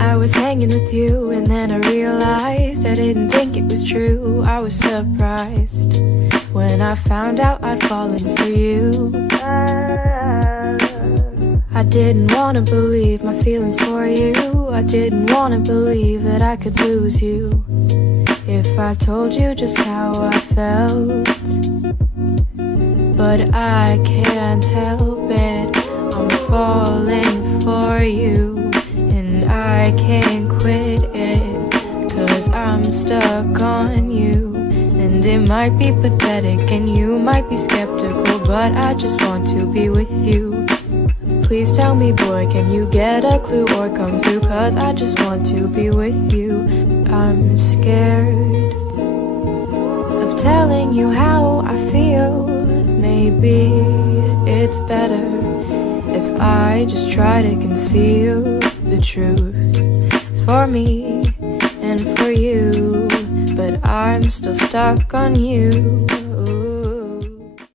I was hanging with you and then I realized I didn't think it was true. I was surprised when I found out I'd fallen for you. I didn't wanna believe my feelings for you. I didn't wanna believe that I could lose you if I told you just how I felt. But I can't help it, I'm falling for you, and I can't quit it, 'cause I'm stuck on you. And it might be pathetic and you might be skeptical, but I just want to be with you. Please tell me, boy, can you get a clue or come through, 'cause I just want to be with you. I'm scared of telling you how I feel. Maybe it's better if I just try to conceal the truth for me and for you. But I'm still stuck on you.